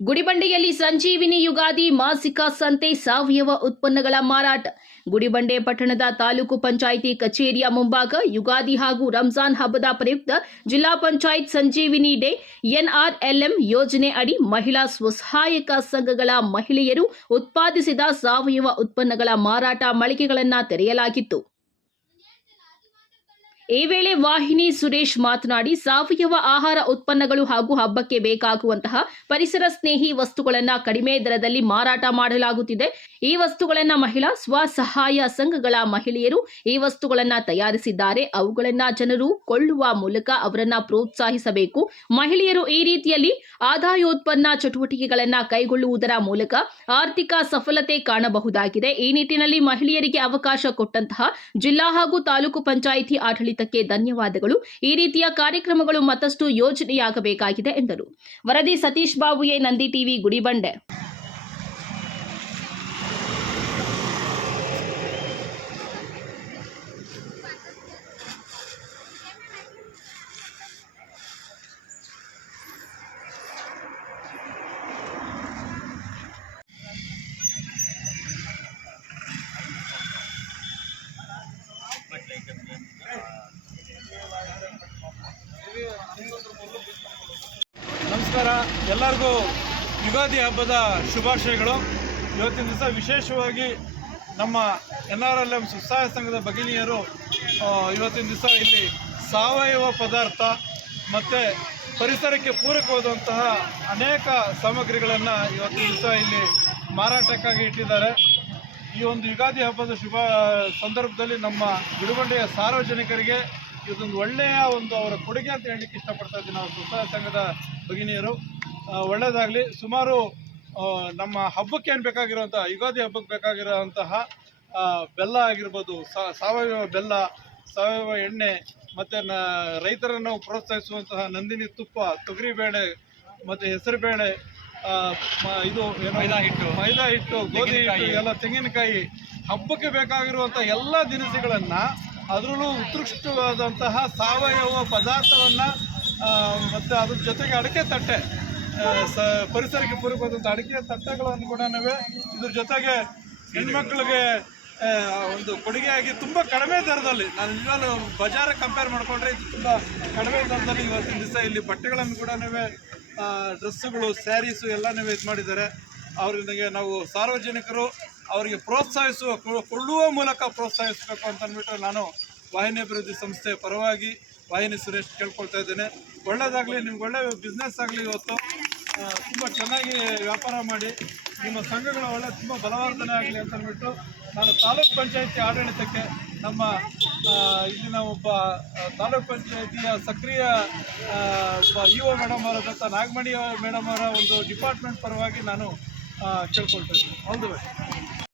ಗುಡಿಬಂಡೆಯಲ್ಲಿ ಸಂಜೀವಿನಿ ಯುಗಾದಿ ಮಾಸಿಕ ಸಂತೆ ಸಾವಯವ ಉತ್ಪನ್ನಗಳ ಮಾರಾಟ. ಗುಡಿಬಂಡೆ ಪಟ್ಟಣದ ತಾಲೂಕು ಪಂಚಾಯಿತಿ ಕಚೇರಿಯ ಮುಂಭಾಗ ಯುಗಾದಿ ಹಾಗೂ ರಂಜಾನ್ ಹಬ್ಬದ ಪ್ರಯುಕ್ತ ಜಿಲ್ಲಾ ಪಂಚಾಯತ್ ಸಂಜೀವಿನಿ ಡೇ ಎನ್ಆರ್ಎಲ್ಎಂ ಯೋಜನೆ ಅಡಿ ಮಹಿಳಾ ಸ್ವಸಹಾಯಕ ಸಂಘಗಳ ಮಹಿಳೆಯರು ಉತ್ಪಾದಿಸಿದ ಸಾವಯವ ಉತ್ಪನ್ನಗಳ ಮಾರಾಟ ಮಳಿಗೆಗಳನ್ನು ತೆರೆಯಲಾಗಿತ್ತು. ಈ ವೇಳೆ ವಾಹಿನಿ ಸುರೇಶ್ ಮಾತನಾಡಿ, ಸಾವಯವ ಆಹಾರ ಉತ್ಪನ್ನಗಳು ಹಾಗೂ ಹಬ್ಬಕ್ಕೆ ಬೇಕಾಗುವಂತಹ ಪರಿಸರ ಸ್ನೇಹಿ ವಸ್ತುಗಳನ್ನು ಕಡಿಮೆ ದರದಲ್ಲಿ ಮಾರಾಟ ಮಾಡಲಾಗುತ್ತಿದೆ. ಈ ವಸ್ತುಗಳನ್ನು ಮಹಿಳಾ ಸ್ವಸಹಾಯ ಸಂಘಗಳ ಮಹಿಳೆಯರು ಈ ವಸ್ತುಗಳನ್ನು ತಯಾರಿಸಿದ್ದಾರೆ. ಅವುಗಳನ್ನು ಜನರು ಕೊಳ್ಳುವ ಮೂಲಕ ಅವರನ್ನು ಪ್ರೋತ್ಸಾಹಿಸಬೇಕು. ಮಹಿಳೆಯರು ಈ ರೀತಿಯಲ್ಲಿ ಆದಾಯೋತ್ಪನ್ನ ಚಟುವಟಿಕೆಗಳನ್ನು ಕೈಗೊಳ್ಳುವುದರ ಮೂಲಕ ಆರ್ಥಿಕ ಸಫಲತೆ ಕಾಣಬಹುದಾಗಿದೆ. ಈ ನಿಟ್ಟಿನಲ್ಲಿ ಮಹಿಳೆಯರಿಗೆ ಅವಕಾಶ ಕೊಟ್ಟಂತಹ ಜಿಲ್ಲಾ ಹಾಗೂ ತಾಲೂಕು ಪಂಚಾಯಿತಿ ಆಡಳಿತ ಧನ್ಯವಾದಗಳು. ಈ ರೀತಿಯ ಕಾರ್ಯಕ್ರಮಗಳು ಮತ್ತಷ್ಟು ಯೋಜನೆಯಾಗಬೇಕಾಗಿದೆ ಎಂದರು. ವರದಿ ಸತೀಶ್ ಬಾಬು ಎ, ನಂದಿ ಟಿವಿ, ಗುಡಿಬಂಡೆ. ನಮಸ್ಕಾರ, ಎಲ್ಲರಿಗೂ ಯುಗಾದಿ ಹಬ್ಬದ ಶುಭಾಶಯಗಳು. ಇವತ್ತಿನ ದಿವಸ ವಿಶೇಷವಾಗಿ ನಮ್ಮ NRLM ಸ್ವಸಹಾಯ ಸಂಘದ ಭಗಿನಿಯರು ಇವತ್ತಿನ ದಿವಸ ಇಲ್ಲಿ ಸಾವಯವ ಪದಾರ್ಥ ಮತ್ತು ಪರಿಸರಕ್ಕೆ ಪೂರಕವಾದಂತಹ ಅನೇಕ ಸಾಮಗ್ರಿಗಳನ್ನು ಇವತ್ತಿನ ದಿವಸ ಇಲ್ಲಿ ಮಾರಾಟಕ್ಕಾಗಿ ಇಟ್ಟಿದ್ದಾರೆ. ಈ ಒಂದು ಯುಗಾದಿ ಹಬ್ಬದ ಶುಭ ಸಂದರ್ಭದಲ್ಲಿ ನಮ್ಮ ಗುಡಿಬಂಡೆಯ ಸಾರ್ವಜನಿಕರಿಗೆ ಇದೊಂದು ಒಳ್ಳೆಯ ಅವರ ಕೊಡುಗೆ ಅಂತ ಹೇಳಲಿಕ್ಕೆ ಇಷ್ಟಪಡ್ತಾ ಇದ್ದೀವಿ. ನಾವು ಸ್ವಸಹಾಯ ಸಂಘದ ಭಗಿನಿಯರು ಒಳ್ಳೆಯದಾಗಲಿ. ಸುಮಾರು ನಮ್ಮ ಹಬ್ಬಕ್ಕೆ ಏನು ಬೇಕಾಗಿರುವಂತಹ ಯುಗಾದಿ ಹಬ್ಬಕ್ಕೆ ಬೇಕಾಗಿರುವಂತಹ ಬೆಲ್ಲ ಆಗಿರ್ಬೋದು, ಸಾವಯವ ಬೆಲ್ಲ, ಸಾವಯವ ಎಣ್ಣೆ, ಮತ್ತು ರೈತರನ್ನು ಪ್ರೋತ್ಸಾಹಿಸುವಂತಹ ನಂದಿನಿ ತುಪ್ಪ, ತೊಗರಿಬೇಳೆ ಮತ್ತು ಹೆಸರುಬೇಳೆ, ಇದು ಮೈದಾ ಹಿಟ್ಟು, ಗೋಧಿ ಹಿಟ್ಟು, ಎಲ್ಲ ತೆಂಗಿನಕಾಯಿ, ಹಬ್ಬಕ್ಕೆ ಬೇಕಾಗಿರುವಂಥ ಎಲ್ಲ ದಿನಸಿಗಳನ್ನು, ಅದರಲ್ಲೂ ಉತ್ಕೃಷ್ಟವಾದಂತಹ ಸಾವಯವ ಪದಾರ್ಥವನ್ನು ಮತ್ತು ಅದ್ರ ಜೊತೆಗೆ ಅಡಿಕೆ ತಟ್ಟೆ, ಪರಿಸರಕ್ಕೆ ಪೂರಕವಾದಂಥ ಅಡಿಕೆ ತಟ್ಟೆಗಳನ್ನು ಕೂಡ ಇದ್ರ ಜೊತೆಗೆ ಹೆಣ್ಮಕ್ಳಿಗೆ ಒಂದು ಕೊಡುಗೆಯಾಗಿ ತುಂಬ ಕಡಿಮೆ ದರದಲ್ಲಿ, ನಾನು ನಿಜವಾಗ್ಲೂ ಬಜಾರ ಕಂಪೇರ್ ಮಾಡಿಕೊಂಡ್ರೆ ಇದು ತುಂಬ ಕಡಿಮೆ ದರದಲ್ಲಿ ಇವತ್ತಿನ ದಿವಸ ಇಲ್ಲಿ ಬಟ್ಟೆಗಳನ್ನು ಕೂಡ ಡ್ರೆಸ್ಸುಗಳು, ಸ್ಯಾರೀಸು ಎಲ್ಲನೂ ಇದು ಮಾಡಿದ್ದಾರೆ. ಅವರಿಗೆ ನಾವು ಸಾರ್ವಜನಿಕರು ಅವರಿಗೆ ಕೊಳ್ಳುವ ಮೂಲಕ ಪ್ರೋತ್ಸಾಹಿಸಬೇಕು ಅಂತ ಅಂದ್ಬಿಟ್ಟು ನಾನು ವಾಹಿನಿ ಅಭಿವೃದ್ಧಿ ಸಂಸ್ಥೆ ಪರವಾಗಿ ವಾಹಿನಿ ಸುರೇಶ್ ಕೇಳ್ಕೊಳ್ತಾ ಇದ್ದೇನೆ. ಒಳ್ಳೆಯದಾಗಲಿ, ನಿಮ್ಗೆ ಒಳ್ಳೆ ಬಿಸ್ನೆಸ್ ಆಗಲಿ. ಇವತ್ತು ತುಂಬ ಚೆನ್ನಾಗಿ ವ್ಯಾಪಾರ ಮಾಡಿ ನಿಮ್ಮ ಸಂಘಗಳು ತುಂಬ ಬಲವರ್ಧನೆ ಆಗಲಿ ಅಂತ ಅಂದ್ಬಿಟ್ಟು ನಾನು ತಾಲೂಕ್ ಪಂಚಾಯಿತಿ ಆಡಳಿತಕ್ಕೆ, ನಮ್ಮ ಇಲ್ಲಿನ ಒಬ್ಬ ತಾಲೂಕ್ ಪಂಚಾಯಿತಿಯ ಸಕ್ರಿಯ ಇಒ ಮೇಡಮ್ ಅವರಾದಂಥ ನಾಗಮಣಿ ಮೇಡಮ್ ಅವರ ಒಂದು ಡಿಪಾರ್ಟ್ಮೆಂಟ್ ಪರವಾಗಿ ನಾನು ಕೇಳ್ಕೊಳ್ತಾ ಇದ್ದೀನಿ. All the best.